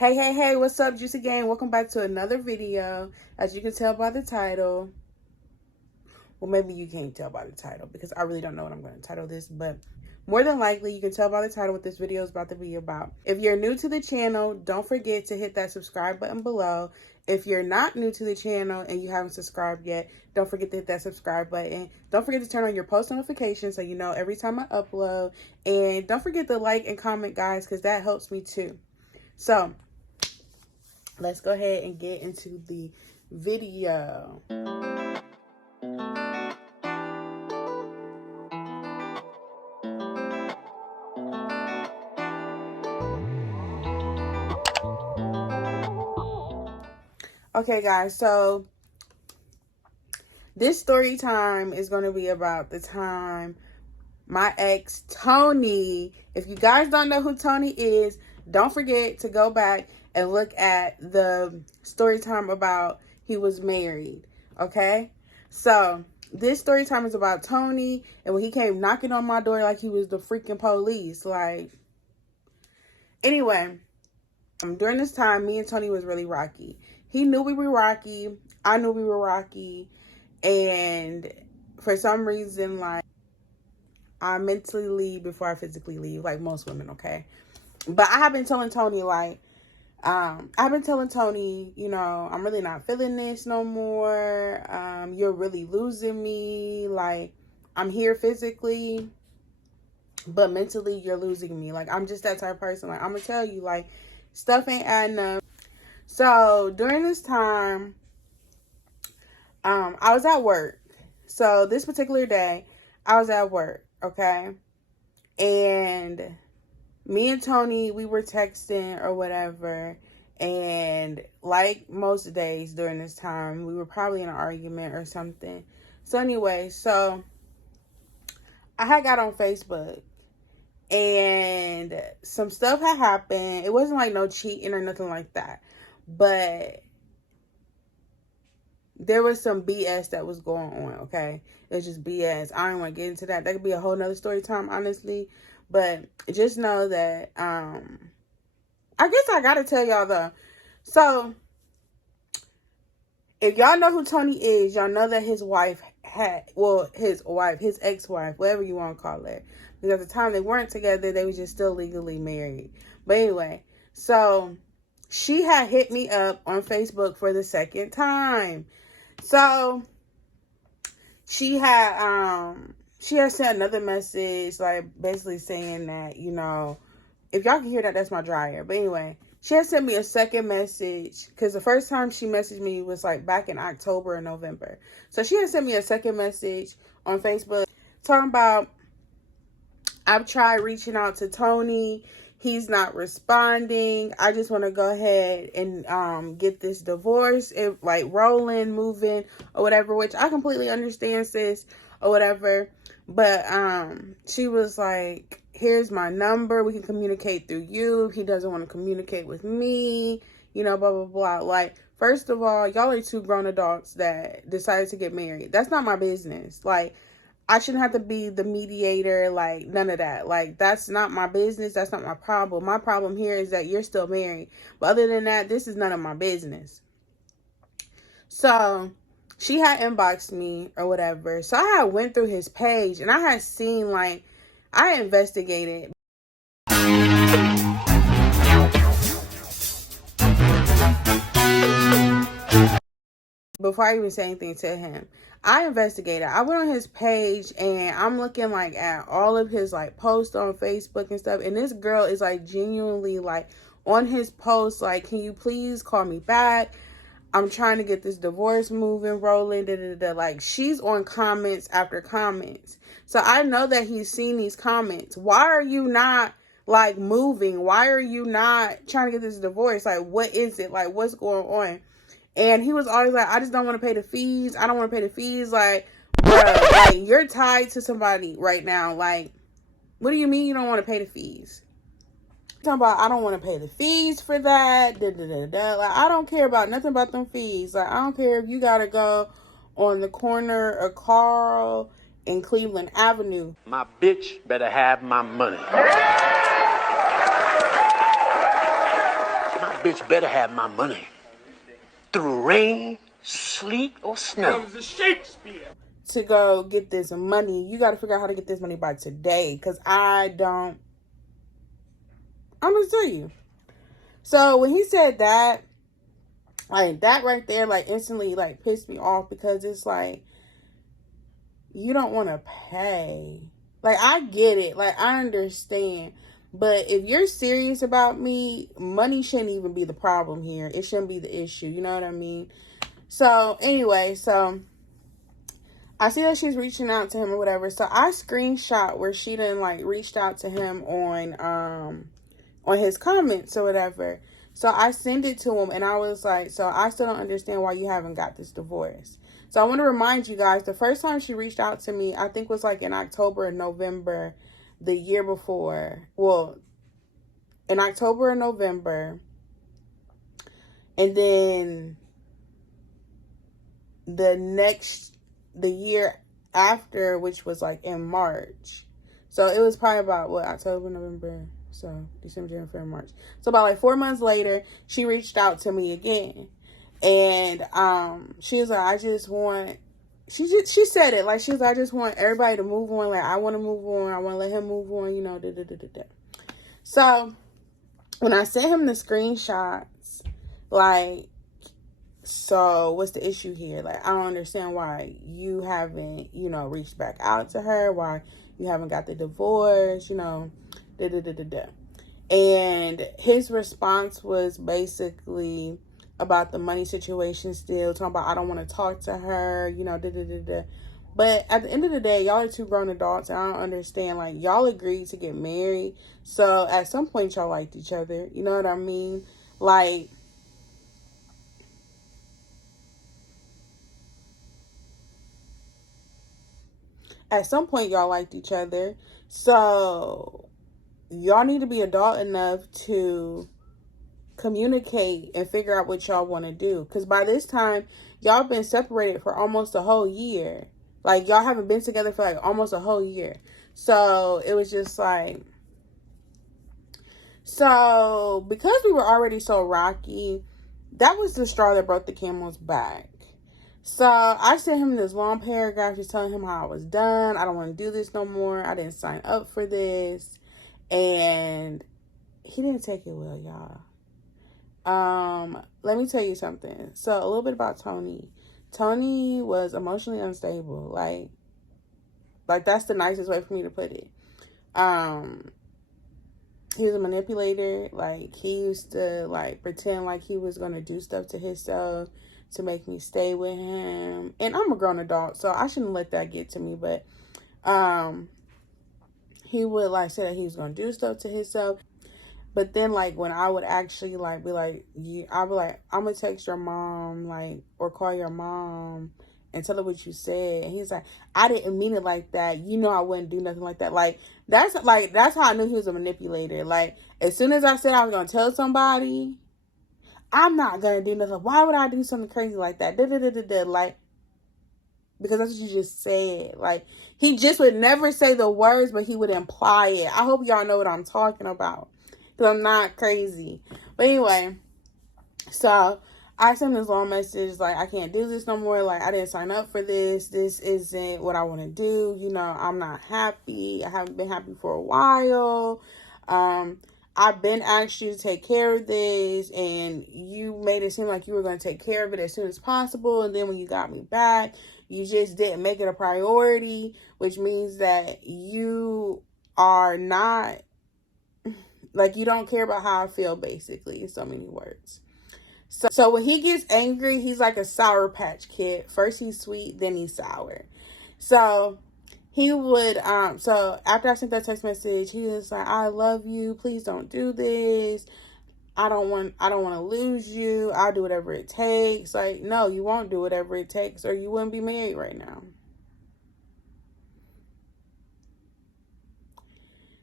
Hey, what's up, Juicy Gang? Welcome back to another video. As you can tell by the title, well, maybe you can't tell by the title because I really don't know what I'm going to title this, but more than likely you can tell by the title what this video is about to be about. If you're new to the channel, don't forget to hit that subscribe button below. If you're not new to the channel and you haven't subscribed yet, don't forget to hit that subscribe button. Don't forget to turn on your post notifications so you know every time I upload. And don't forget to like and comment, guys, because that helps me too. So let's go ahead and get into the video. Okay, guys, so this story time is going to be about the time my ex, Tony. If you guys don't know who Tony is, don't forget to go back and look at the story time about he was married, okay? So this story time is about Tony and when he came knocking on my door like he was the freaking police. Like, anyway, during this time, me and Tony was really rocky. He knew we were rocky. I knew we were rocky. And for some reason, like, I mentally leave before I physically leave, like most women, okay? But I have been telling Tony, like, you know, I'm really not feeling this no more. You're really losing me. Like, I'm here physically, but mentally you're losing me. Like, I'm just that type of person. Like, I'm gonna tell you, like, stuff ain't adding up. So during this time, I was at work. So this particular day, I was at work, okay? And me and Tony, we were texting or whatever. And like most days during this time, we were probably in an argument or something. So anyway, so I had got on Facebook. And some stuff had happened. It wasn't like no cheating or nothing like that. But there was some BS that was going on, okay? It was just BS. I don't want to get into that. That could be a whole nother story time, honestly. But just know that, I guess I got to tell y'all though. So, if y'all know who Tony is, y'all know that his wife his ex-wife, whatever you want to call it. Because at the time they weren't together, they were just still legally married. But anyway, so she had hit me up on Facebook for the second time. So she had sent another message, like basically saying that, you know, if y'all can hear that, that's my dryer. But anyway, she had sent me a second message because the first time she messaged me was like back in October or November. So she had sent me a second message on Facebook talking about, I've tried reaching out to Tony. He's not responding. I just want to go ahead and get this divorce, like rolling, moving, or whatever, which I completely understand, sis, or whatever. But she was like, here's my number. We can communicate through you. He doesn't want to communicate with me, you know, blah, blah, blah. Like, first of all, y'all are two grown adults that decided to get married. That's not my business. Like, I shouldn't have to be the mediator, like, none of that. Like, that's not my business. That's not my problem. My problem here is that you're still married. But other than that, this is none of my business. So she had inboxed me or whatever. So I had went through his page and I had seen, like, I investigated. Before I even say anything to him, I investigated. I went on his page and I'm looking like at all of his like posts on Facebook and stuff. And this girl is like genuinely like on his posts like, can you please call me back? I'm trying to get this divorce moving, rolling, Like, she's on comments after comments. So I know that he's seen these comments. Why are you not like moving? Why are you not trying to get this divorce? Like, what is it? Like, what's going on? And he was always like, I just don't want to pay the fees. I don't want to pay the fees. Like, bro, like, you're tied to somebody right now. Like, what do you mean you don't want to pay the fees? Talking about, I don't want to pay the fees for that. Like, I don't care about nothing about them fees. Like, I don't care if you got to go on the corner of Carl and Cleveland Avenue. My bitch better have my money. My bitch better have my money. Through rain, sleet, or snow. To go get this money. You got to figure out how to get this money by today. Because I'm going to tell you. So when he said that, like that right there, like instantly like pissed me off, because it's like, you don't want to pay. Like, I get it. Like, I understand. But if you're serious about me, money shouldn't even be the problem here. It shouldn't be the issue. You know what I mean? So, anyway, so I see that she's reaching out to him or whatever. So, I screenshot where she done, like, reached out to him on his comments or whatever. So, I sent it to him, and I was like, so I still don't understand why you haven't got this divorce. So, I want to remind you guys, the first time she reached out to me, I think was, like, in October or November the year before. Well, in October or November. And then the year after, which was like in March. So it was probably about October, November, so December, January, February, March. So about like 4 months later, she reached out to me again. And she was like, I just want, she said it, like, she was like, I just want everybody to move on. Like, I want to move on. I want to let him move on, you know, So, when I sent him the screenshots, like, so what's the issue here? Like, I don't understand why you haven't, you know, reached back out to her, why you haven't got the divorce, you know, And his response was basically about the money situation still, talking about, I don't want to talk to her, you know, But at the end of the day, y'all are two grown adults, and I don't understand, like, y'all agreed to get married, so at some point y'all liked each other, you know what I mean? Like, at some point y'all liked each other, so y'all need to be adult enough to communicate and figure out what y'all want to do. Because by this time, y'all been separated for almost a whole year. Like, y'all haven't been together for like almost a whole year. So it was just like, so because we were already so rocky, that was the straw that broke the camel's back. So I sent him this long paragraph just telling him how I was done. I don't want to do this no more. I didn't sign up for this. And he didn't take it well, y'all. Let me tell you something. So a little bit about Tony. Tony was emotionally unstable. Like that's the nicest way for me to put it. He was a manipulator. Like, he used to like pretend like he was gonna do stuff to himself to make me stay with him. And I'm a grown adult, so I shouldn't let that get to me. But he would like say that he was gonna do stuff to himself. But then, like, when I would actually, like, be like, yeah, I'd be like, I'm going to text your mom, like, or call your mom and tell her what you said. And he's like, I didn't mean it like that. You know I wouldn't do nothing like that. Like, that's how I knew he was a manipulator. Like, as soon as I said I was going to tell somebody, I'm not going to do nothing. Why would I do something crazy like that? Like, because that's what you just said. Like, he just would never say the words, but he would imply it. I hope y'all know what I'm talking about. I'm not crazy. But anyway, so I sent this long message like, I can't do this no more. Like, I didn't sign up for this. This isn't what I want to do. You know, I'm not happy. I haven't been happy for a while. I've been asked you to take care of this, and you made it seem like you were going to take care of it as soon as possible. And then when you got me back, you just didn't make it a priority, which means that you are not, like, you don't care about how I feel, basically, in so many words. So when he gets angry, he's like a Sour Patch Kid. First he's sweet, then he's sour. So he would, so after I sent that text message, he was like, I love you. Please don't do this. I don't want to lose you. I'll do whatever it takes. Like, no, you won't do whatever it takes, or you wouldn't be married right now.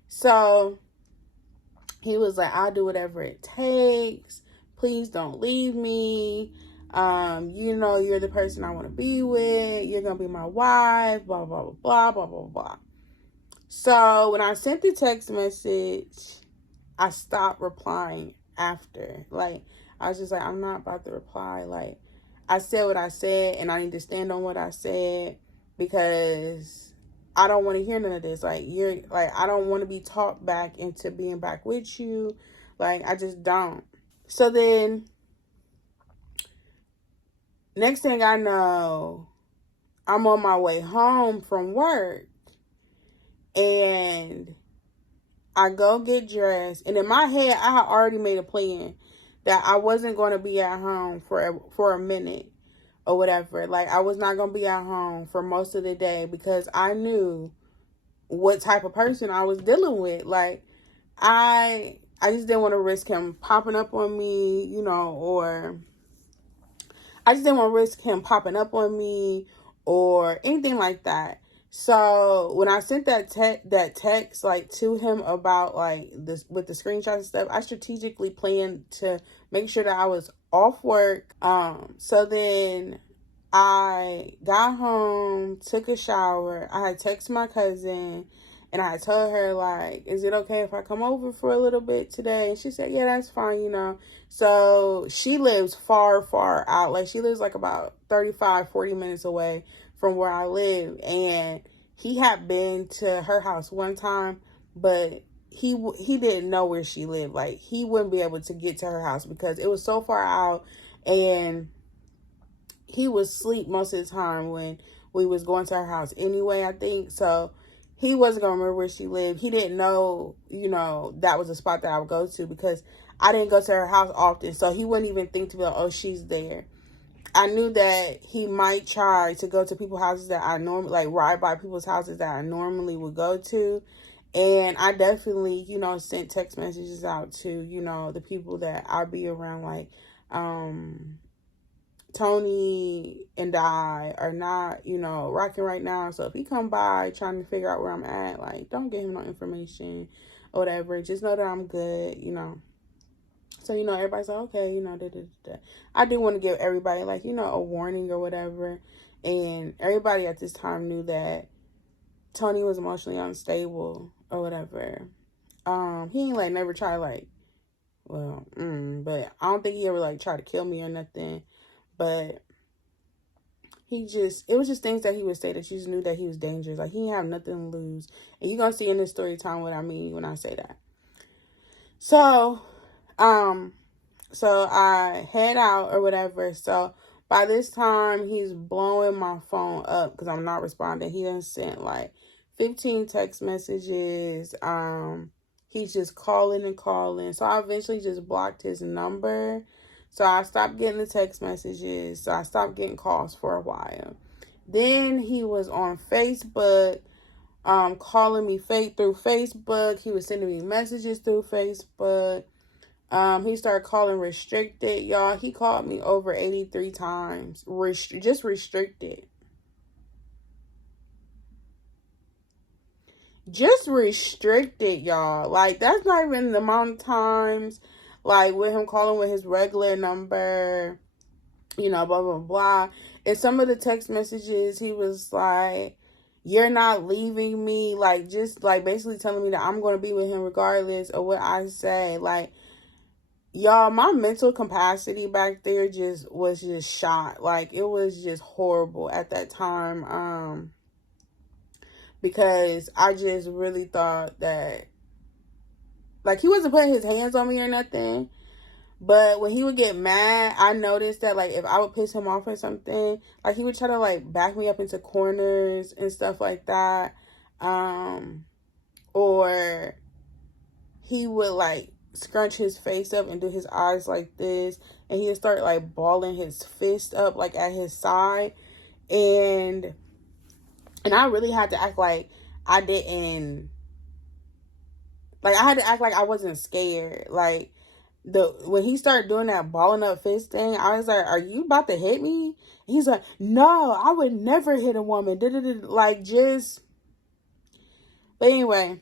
So he was like, I'll do whatever it takes. Please don't leave me. You know, you're the person I want to be with. You're going to be my wife, blah, blah, blah, blah, blah, blah, blah. So when I sent the text message, I stopped replying after. Like, I was just like, I'm not about to reply. Like, I said what I said, and I need to stand on what I said, because I don't want to hear none of this. Like, I don't want to be talked back into being back with you. Like, I just don't. So then, next thing I know, I'm on my way home from work, and I go get dressed, and in my head, I had already made a plan that I wasn't going to be at home for a minute or whatever. Like, I was not going to be at home for most of the day, because I knew what type of person I was dealing with. Like, I just didn't want to risk him popping up on me, you know, or I just didn't want to risk him popping up on me or anything like that. So when I sent that text like to him about like this with the screenshots and stuff, I strategically planned to make sure that I was off work. So then I got home, took a shower. I had texted my cousin, and I told her, like, is it okay if I come over for a little bit today? And she said, yeah, that's fine, you know. So she lives far, far out. Like, she lives like about 35, 40 minutes away from where I live. And he had been to her house one time, but he didn't know where she lived. Like, he wouldn't be able to get to her house because it was so far out, and he was asleep most of the time when we was going to her house anyway, I think. So he wasn't going to remember where she lived. He didn't know, you know, that was a spot that I would go to, because I didn't go to her house often. So he wouldn't even think to be like, oh, she's there. I knew that he might try to go to people's houses that I normally, like, ride by people's houses that I normally would go to. And I definitely, you know, sent text messages out to, you know, the people that I be around, like, Tony and I are not, you know, rocking right now. So if he come by trying to figure out where I'm at, like, don't give him no information or whatever. Just know that I'm good, you know. So, you know, everybody's like, okay, you know, I do want to give everybody, like, you know, a warning or whatever. And everybody at this time knew that Tony was emotionally unstable or whatever. He ain't, like, never tried, like, well, but I don't think he ever, like, tried to kill me or nothing. But it was just things that he would say that you just knew that he was dangerous. Like, he didn't have nothing to lose. And you're going to see in this story time what I mean when I say that. So, so I head out or whatever. So by this time, he's blowing my phone up because I'm not responding. He done sent like 15 text messages. He's just calling and calling. So I eventually just blocked his number. So I stopped getting the text messages. So I stopped getting calls for a while. Then he was on Facebook, calling me through Facebook. He was sending me messages through Facebook. He started calling restricted. Y'all, he called me over 83 times. Just restricted. Just restricted, y'all. Like, that's not even the amount of times, like, with him calling with his regular number, you know, blah, blah, blah. And some of the text messages, he was like, you're not leaving me. Like, just, like, basically telling me that I'm going to be with him regardless of what I say. Like, y'all, my mental capacity back there was just shot. Like, it was just horrible at that time. Because I just really thought that, like, he wasn't putting his hands on me or nothing. But when he would get mad, I noticed that, like, if I would piss him off or something, like, he would try to, like, back me up into corners and stuff like that. Or he would, like, scrunch his face up and do his eyes like this. And he would start, like, balling his fist up, like, at his side. And I really had to act like I didn't, like, I had to act like I wasn't scared. Like, when he started doing that balling up fist thing, I was like, are you about to hit me? He's like, no, I would never hit a woman. Like, just, but anyway,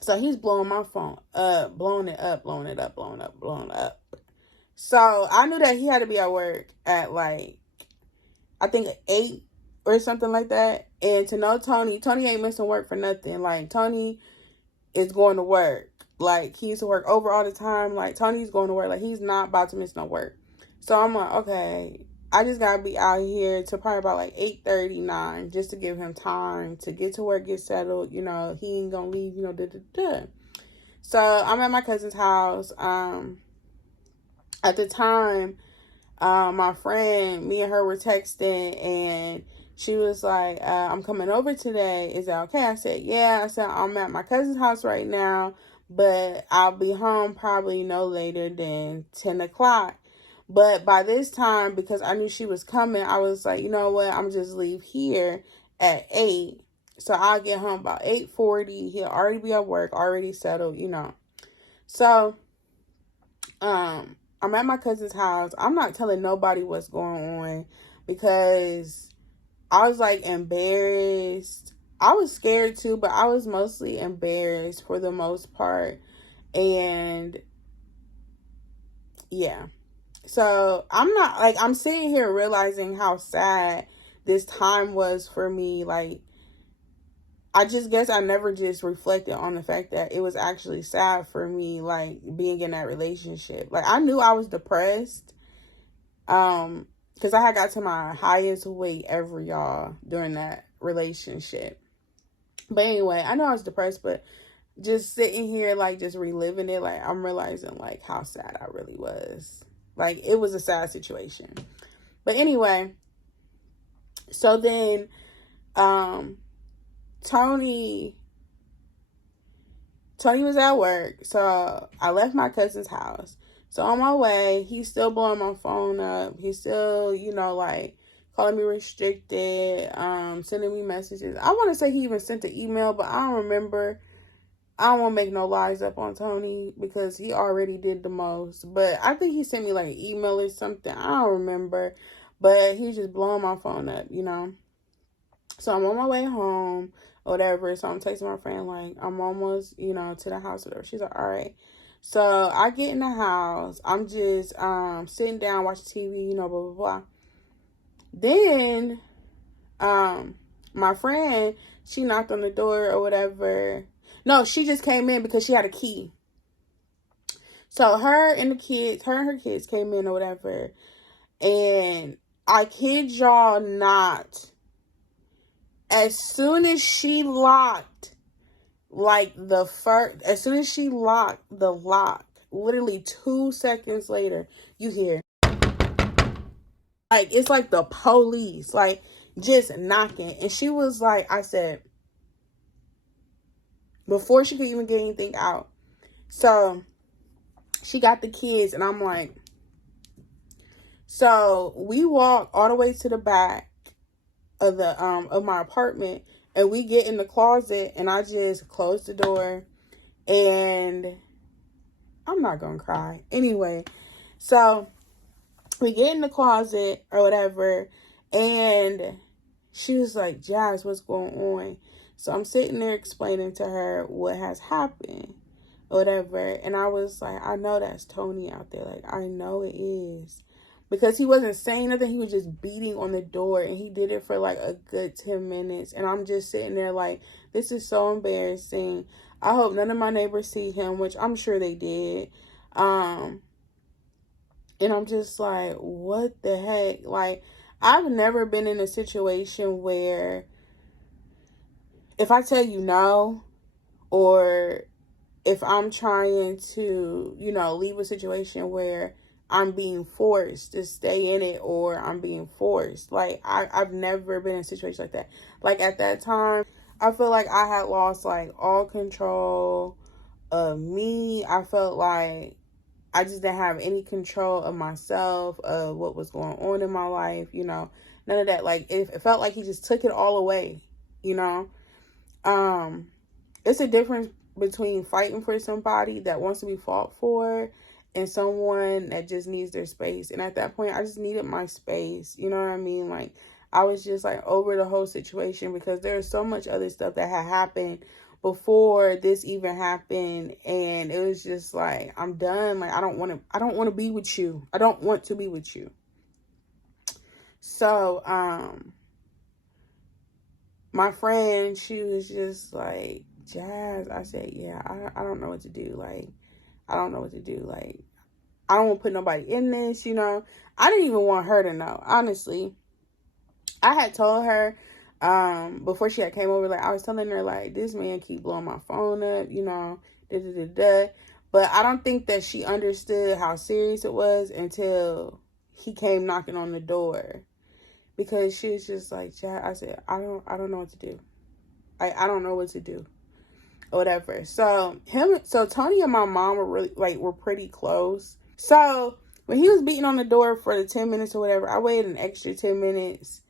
so he's blowing my phone up, blowing it up. So I knew that he had to be at work at, like, I think 8 or something like that. And to know Tony ain't missing work for nothing. Like, Tony is going to work. Like, he used to work over all the time. Like, Tony's going to work. Like, he's not about to miss no work. So I'm like, okay, I just got to be out here to probably about like 8:39 just to give him time to get to work, get settled. You know, he ain't going to leave, you know, So I'm at my cousin's house. At the time, my friend, me and her were texting, and she was like, I'm coming over today. Is that okay? I said, yeah. I said, I'm at my cousin's house right now, but I'll be home probably no later than 10 o'clock. But by this time, because I knew she was coming, I was like, you know what? I'm just leave here at 8. So I'll get home about 8:40. He'll already be at work, already settled, you know. So, I'm at my cousin's house. I'm not telling nobody what's going on because I was like embarrassed. I was scared too, but I was mostly embarrassed for the most part. And yeah. So I'm sitting here realizing how sad this time was for me. Like, I just guess I never just reflected on the fact that it was actually sad for me, like, being in that relationship. Like, I knew I was depressed, because I had got to my highest weight ever, y'all, during that relationship. But anyway, I know I was depressed, but just sitting here, like, just reliving it, like, I'm realizing, like, how sad I really was. Like, it was a sad situation. But anyway, so then, Tony was at work, so I left my cousin's house. So on my way, he's still blowing my phone up. He's still, you know, like, calling me restricted, sending me messages. I want to say he even sent an email, but I don't remember. I don't want to make no lies up on Tony because he already did the most. But I think he sent me like an email or something. I don't remember. But he's just blowing my phone up, you know. So I'm on my way home or whatever. So I'm texting my friend, like, I'm almost, you know, to the house or whatever. She's like, all right. So I get in the house. I'm just sitting down, watching TV, you know, blah, blah, blah. Then my friend, she knocked on the door or whatever. No, she just came in because she had a key. So her and her kids came in or whatever. And I kid y'all not, as soon as she locked the lock, literally 2 seconds later, you hear, like, it's like the police, like, just knocking. And she was like, I said, before she could even get anything out. So she got the kids, and I'm like, so we walk all the way to the back of the of my apartment, and we get in the closet, and I just close the door, and I'm not gonna cry anyway. So we get in the closet or whatever, and she was like, Jazz, what's going on? So I'm sitting there explaining to her what has happened or whatever, and I was like, I know that's Tony out there. Like, I know it is. Because he wasn't saying nothing. He was just beating on the door, and he did it for like a good 10 minutes. And I'm just sitting there like, this is so embarrassing. I hope none of my neighbors see him, which I'm sure they did. And I'm just like, what the heck? Like, I've never been in a situation where if I tell you no, or if I'm trying to, you know, leave a situation where I'm being forced to stay in it, or I'm being forced. Like, I've never been in a situation like that. Like, at that time, I feel like I had lost, like, all control of me. I felt like I just didn't have any control of myself, of what was going on in my life, you know. None of that. Like, it felt like he just took it all away, you know. It's a difference between fighting for somebody that wants to be fought for and someone that just needs their space. And at that point, I just needed my space. You know what I mean? Like, I was just like over the whole situation because there's so much other stuff that had happened before this even happened. And it was just like, I'm done. Like, I don't want to be with you. I don't want to be with you. So, my friend, she was just like, Jazz, I said, yeah, I don't know what to do. Like, I don't know what to do. Like, I don't want to put nobody in this, you know. I didn't even want her to know, honestly. I had told her before she had came over, like, I was telling her, like, this man keep blowing my phone up, you know, da-da-da-da. But I don't think that she understood how serious it was until he came knocking on the door. Because she was just like, I said, I don't know what to do. I don't know what to do. Or whatever. So Tony and my mom were pretty close. So when he was beating on the door for the 10 minutes or whatever, I waited an extra 10 minutes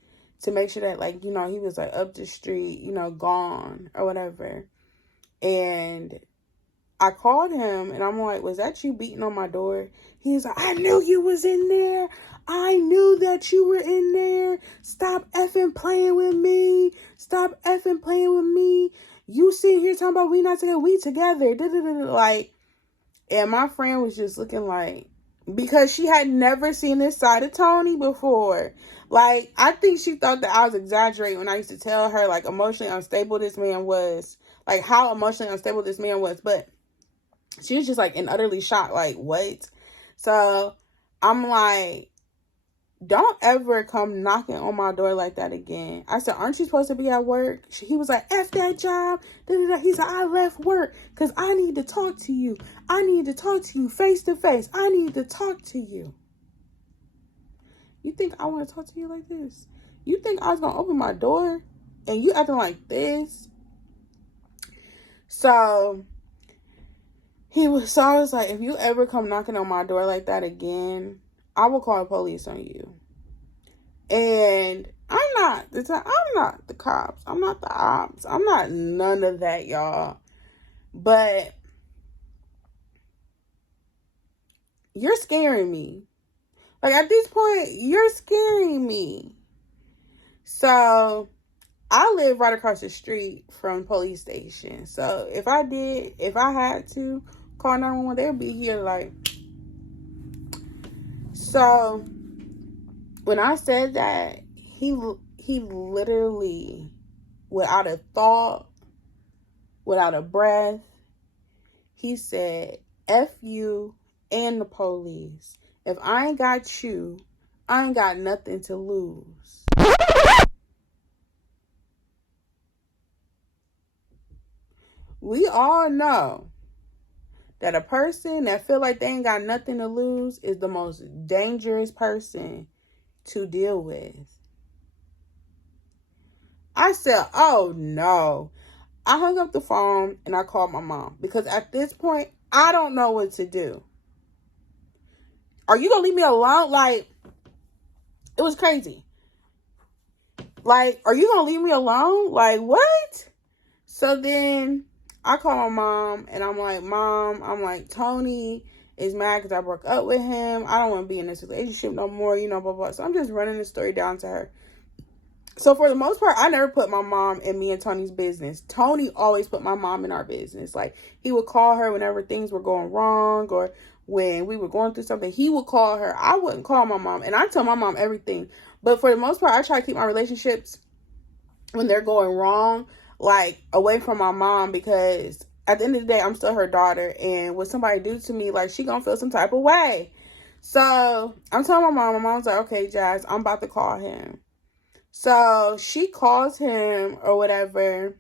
to make sure that, like, you know, he was like up the street, you know, gone or whatever. And I called him and I'm like, was that you beating on my door? He's like, I knew you was in there. I knew that you were in there. Stop effing playing with me. Stop effing playing with me. You sitting here talking about we not together. We together. Like, and my friend was just looking like, because she had never seen this side of Tony before. Like, I think she thought that I was exaggerating when I used to tell her, like, emotionally unstable this man was. Like, how emotionally unstable this man was. But she was just, like, in utterly shock. Like, what? So, I'm like, don't ever come knocking on my door like that again. I said, aren't you supposed to be at work? He was like, F that job. He said, I left work because I need to talk to you. I need to talk to you face to face. I need to talk to you. You think I want to talk to you like this? You think I was going to open my door and you acting like this? So I was like, if you ever come knocking on my door like that again, I will call the police on you. And I'm not the cops. I'm not the ops. I'm not none of that, y'all. But you're scaring me. Like, at this point, you're scaring me. So I live right across the street from the police station. So if I had to call 911, they would be here. Like, so when I said that, he literally, without a thought, without a breath, he said, F you and the police. If I ain't got you, I ain't got nothing to lose. We all know that a person that feel like they ain't got nothing to lose is the most dangerous person to deal with. I said, oh no. I hung up the phone and I called my mom because at this point, I don't know what to do. Are you going to leave me alone? Like, it was crazy. Like, are you going to leave me alone? Like, what? So then I call my mom and I'm like, Mom, Tony is mad because I broke up with him. I don't want to be in this relationship no more, you know, blah, blah. So I'm just running the story down to her. So for the most part, I never put my mom in me and Tony's business. Tony always put my mom in our business. Like, he would call her whenever things were going wrong or when we were going through something. He would call her. I wouldn't call my mom. And I tell my mom everything. But for the most part, I try to keep my relationships when they're going wrong, like, away from my mom, because at the end of the day, I'm still her daughter. And what somebody do to me, like, she gonna feel some type of way. So I'm telling my mom. My mom's like, okay, Jazz, I'm about to call him. So she calls him or whatever,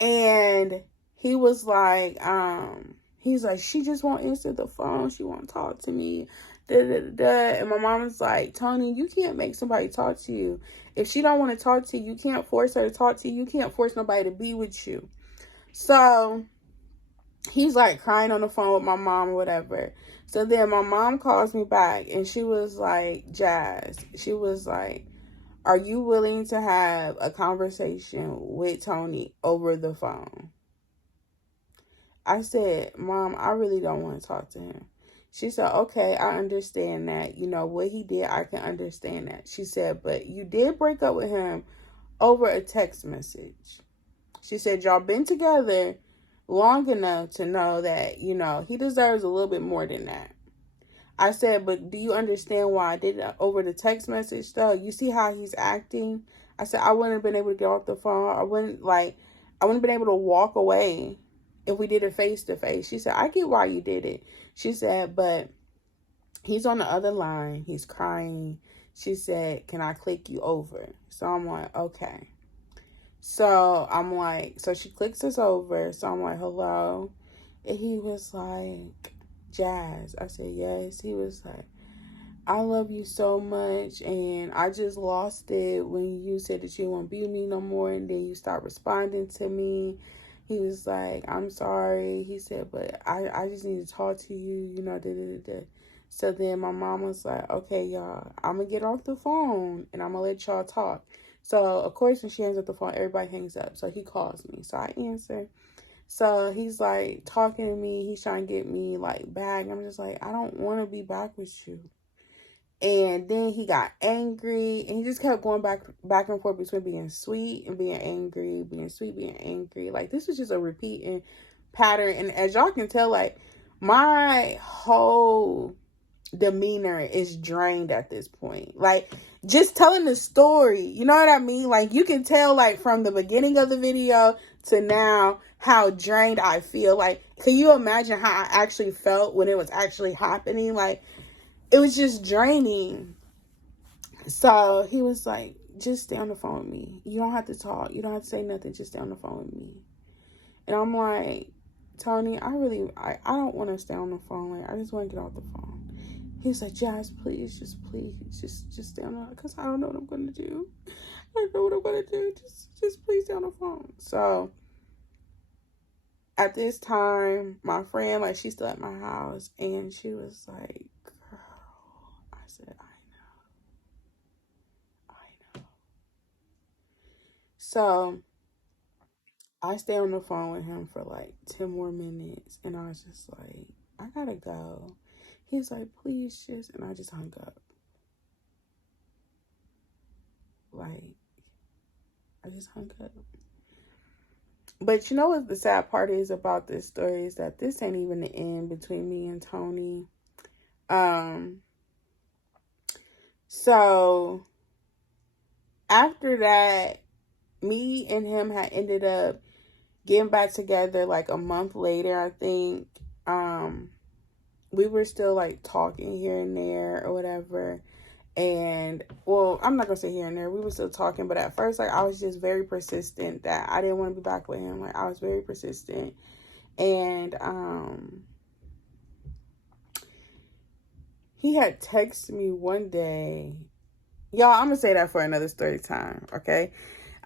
and he was like, he's like, she just won't answer the phone. She won't talk to me. And my mom was like, Tony, you can't make somebody talk to you. If she don't want to talk to you, you can't force her to talk to you. You can't force nobody to be with you. So he's like crying on the phone with my mom or whatever. So then my mom calls me back and she was like, Jazz, she was like, are you willing to have a conversation with Tony over the phone? I said, Mom, I really don't want to talk to him. She said, okay, I understand that. You know, what he did, I can understand that. She said, but you did break up with him over a text message. She said, y'all been together long enough to know that, you know, he deserves a little bit more than that. I said, but do you understand why I did it over the text message, though? You see how he's acting? I said, I wouldn't have been able to get off the phone. I wouldn't, like, I wouldn't have been able to walk away if we did it face to face. She said, I get why you did it. She said, but he's on the other line. He's crying. She said, can I click you over? So I'm like, okay. So I'm like, so she clicks us over. So I'm like, hello. And he was like, Jazz. I said, yes. He was like, I love you so much, and I just lost it when you said that you didn't want to be with me no more, and then you stopped responding to me. He was like, I'm sorry. He said, but I just need to talk to you, you know, So then my mom was like, okay, y'all, I'm going to get off the phone, and I'm going to let y'all talk. So, of course, when she hangs up the phone, everybody hangs up. So he calls me. So I answer. So he's like talking to me. He's trying to get me like back. I'm just like, I don't want to be back with you. And then he got angry, and he just kept going back and forth between being sweet and being angry, being sweet, being angry. Like, this was just a repeating pattern. And as y'all can tell, like, my whole demeanor is drained at this point. Like, just telling the story, you know what I mean? Like, you can tell, like, from the beginning of the video to now how drained I feel. Like, can you imagine how I actually felt when it was actually happening? Like, it was just draining. So he was like, just stay on the phone with me. You don't have to talk. You don't have to say nothing. Just stay on the phone with me. And I'm like, Tony, I don't want to stay on the phone. Like, I just want to get off the phone. He was like, Jazz, please, just stay on the phone. Because I don't know what I'm going to do. I don't know what I'm going to do. Just please stay on the phone. So at this time, my friend, like, she's still at my house. And she was like, I said, I know. So I stay on the phone with him for like 10 more minutes, and I was just like, I gotta go. He's like, please just, and I just hung up. Like, I just hung up. But you know what the sad part is about this story is that this ain't even the end between me and Tony. So after that, me and him had ended up getting back together like a month later, I think. We were still like talking here and there or whatever. And, well, I'm not going to say here and there. We were still talking. But at first, like, I was just very persistent that I didn't want to be back with him. Like, I was very persistent. And he had texted me one day. Y'all, I'm going to say that for another story time, okay?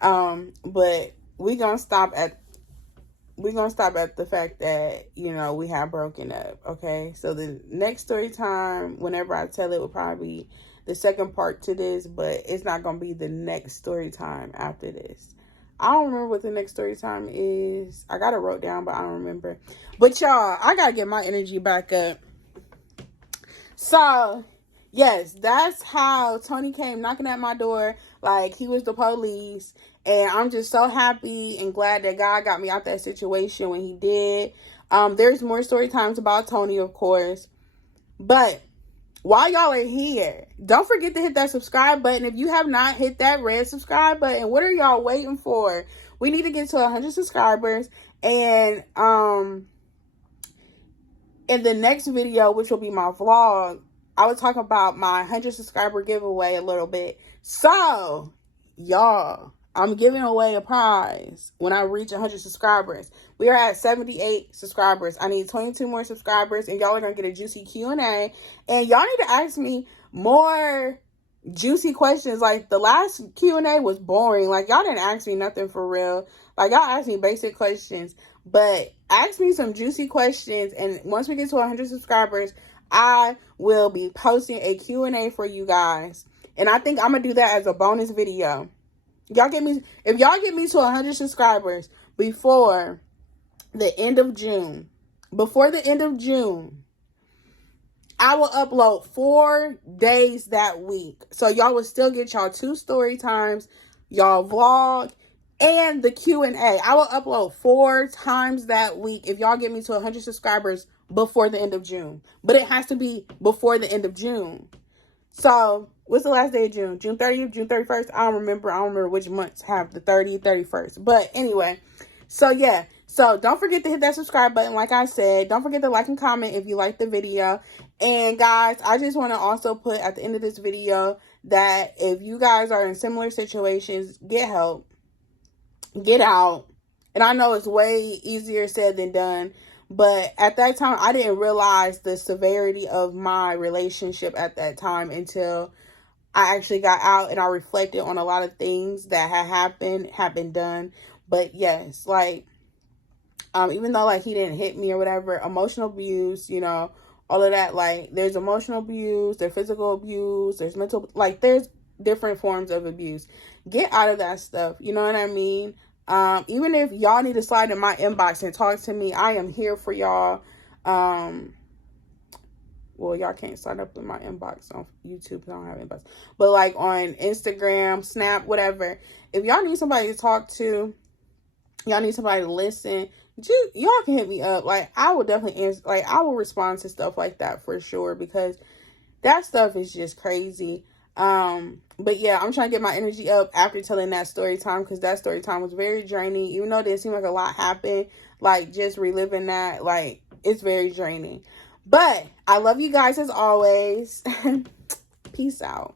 But we're going to stop at the fact that, you know, we have broken up, okay? So the next story time, whenever I tell it, will probably be the second part to this, but it's not going to be the next story time after this. I don't remember what the next story time is. I got it wrote down, but I don't remember. But y'all, I got to get my energy back up. So, yes, that's how Tony came knocking at my door like he was the police. And I'm just so happy and glad that God got me out that situation when he did. There's more story times about Tony, of course. But while y'all are here, don't forget to hit that subscribe button. If you have not hit that red subscribe button, what are y'all waiting for? We need to get to 100 subscribers. And in the next video, which will be my vlog, I will talk about my 100 subscriber giveaway a little bit. So, y'all, I'm giving away a prize when I reach 100 subscribers. We are at 78 subscribers. I need 22 more subscribers, and y'all are going to get a juicy Q&A. And y'all need to ask me more juicy questions. Like, the last Q&A was boring. Like, y'all didn't ask me nothing for real. Like, y'all asked me basic questions. But ask me some juicy questions, and once we get to 100 subscribers, I will be posting a Q&A for you guys. And I think I'm going to do that as a bonus video. If y'all get me to 100 subscribers before the end of June, I will upload 4 days that week. So y'all will still get y'all 2 story times, y'all vlog, and the Q&A. I will upload 4 times that week if y'all get me to 100 subscribers before the end of June. But it has to be before the end of June. So, what's the last day of June? June 30th, June 31st? I don't remember which months have the 30th, 31st. But anyway, So yeah. So don't forget to hit that subscribe button. Like I said, don't forget to like and comment if you like the video. And guys, I just want to also put at the end of this video that if you guys are in similar situations, get help, get out. And I know it's way easier said than done, but at that time, I didn't realize the severity of my relationship at that time until I actually got out and I reflected on a lot of things that had been done. But yes, like, even though like he didn't hit me or whatever, emotional abuse, you know, all of that, like there's emotional abuse, there's physical abuse, there's mental, like there's different forms of abuse. Get out of that stuff. You know what I mean? Even if y'all need to slide in my inbox and talk to me, I am here for y'all. Well, y'all can't sign up in my inbox on YouTube. I don't have inbox. But like on Instagram, Snap, whatever. If y'all need somebody to talk to, y'all need somebody to listen, y'all can hit me up. Like, I will definitely answer, like, I will respond to stuff like that for sure, because that stuff is just crazy. But yeah, I'm trying to get my energy up after telling that story time, because that story time was very draining. Even though it didn't seem like a lot happened, like, just reliving that, like, it's very draining. But I love you guys as always. Peace out.